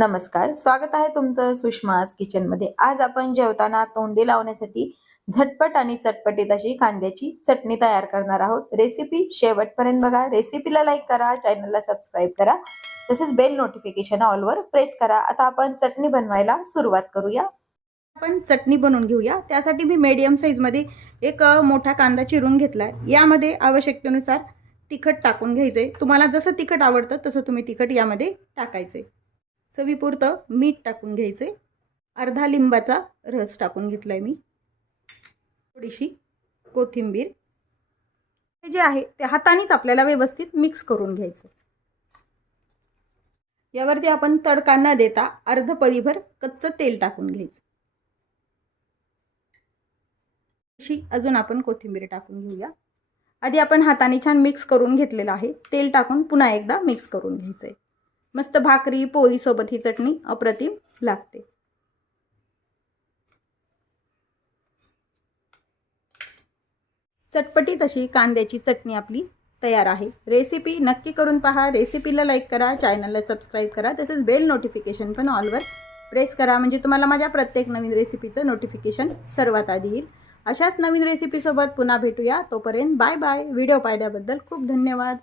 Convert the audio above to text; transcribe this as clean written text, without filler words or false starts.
नमस्कार, स्वागत आहे तुमचं सुषमाज किचनमध्ये। आज आपण जेवताना तोंडी लावण्यासाठी झटपट आणि चटपटीत अशी कांद्याची चटणी तयार करणार आहोत। रेसिपी शेवटपर्यंत बघा। रेसिपीला लाईक करा, चॅनलला सबस्क्राईब करा, तसेच बेल नोटिफिकेशन ऑलवर प्रेस करा। आता आपण चटणी बनवायला सुरुवात करूया। आपण चटणी बनवून घेऊया। त्यासाठी मी मीडियम साईजमध्ये एक मोठा कांदा चिरून घेतलाय। यामध्ये आवश्यकतेनुसार तिखट टाकून घ्यायचे। तुम्हाला जसं तिखट आवडतं तसं तुम्ही तिखट यामध्ये टाकायचे। चवीपुरतं मीठ टाकून घ्यायचे। अर्धा लिंबाचा रस टाकून घेतलाय मी। थोडीशी कोथिंबीर। हे जे आहे ते हातानेच आपल्याला व्यवस्थित मिक्स करून घ्यायचं। यावरती आपण तडका न देता अर्ध पळीभर कच्चं तेल टाकून घ्यायचं। अजून आपण कोथिंबीर टाकून घेऊया। आधी आपण हाताने छान मिक्स करून घेतलेलं आहे। तेल टाकून पुन्हा एकदा मिक्स करून घ्यायचंय। मस्त भाकरी पोळी सोबत ही चटणी अप्रतिम लागते। चटपटीत अशी कांद्याची चटणी आपली तयार आहे। रेसिपी नक्की करून पहा। रेसिपीला लाईक करा, चॅनलला सबस्क्राईब करा, तसेच बेल नोटिफिकेशन पण ऑलवर प्रेस करा, म्हणजे तुम्हाला माझ्या प्रत्येक नवीन रेसिपीचं नोटिफिकेशन सर्वात आधी येईल। अशाच नवीन रेसिपीसोबत पुन्हा भेटूया। तोपर्यंत बाय बाय। व्हिडिओ पाहिल्याबद्दल खूप धन्यवाद।